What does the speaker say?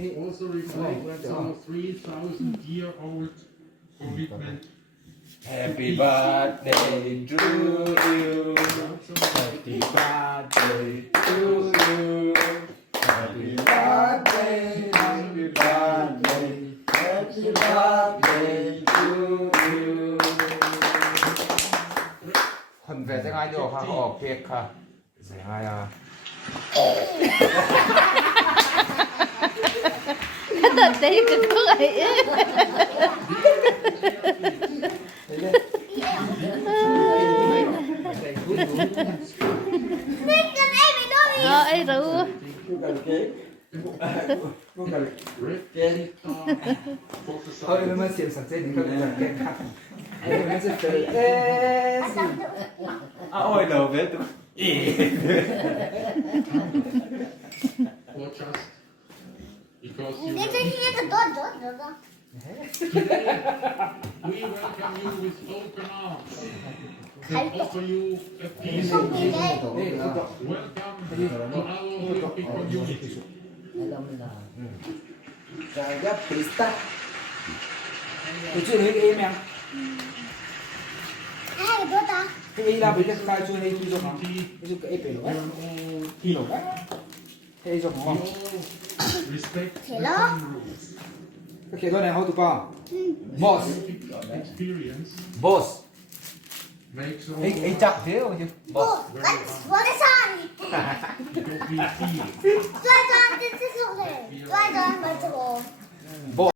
Also reflect our 3,000-year-old commitment. Happy birthday to you. Happy birthday to you. Happy birthday, happy birthday, happy birthday to you. คนแก่จะง่ายดีกว่าเขาออกเพลงค่ะเสียงง่ายอ่ะ Thật đấy cái cười ấy rượu thôi nó mới xiêm sạch trên những cái kẹt khác nó sẽ tới ôi đầu bé tụi Or just because you Today, we welcome you with open arms and offer you a peaceful welcome to our Olympic community. Rồi gấp pista. Tôi chưa thấy cái em em. Cái y là bị cái cái chưa thấy cái giống nó. Cái cái em rồi. Thì rồi. Cái giống nó. Respect the Hello? rules. Cái cái này how to pa. Boss. Experience Boss. makes all Ấy chặt thế rồi chứ. Boss. because we feel Boss.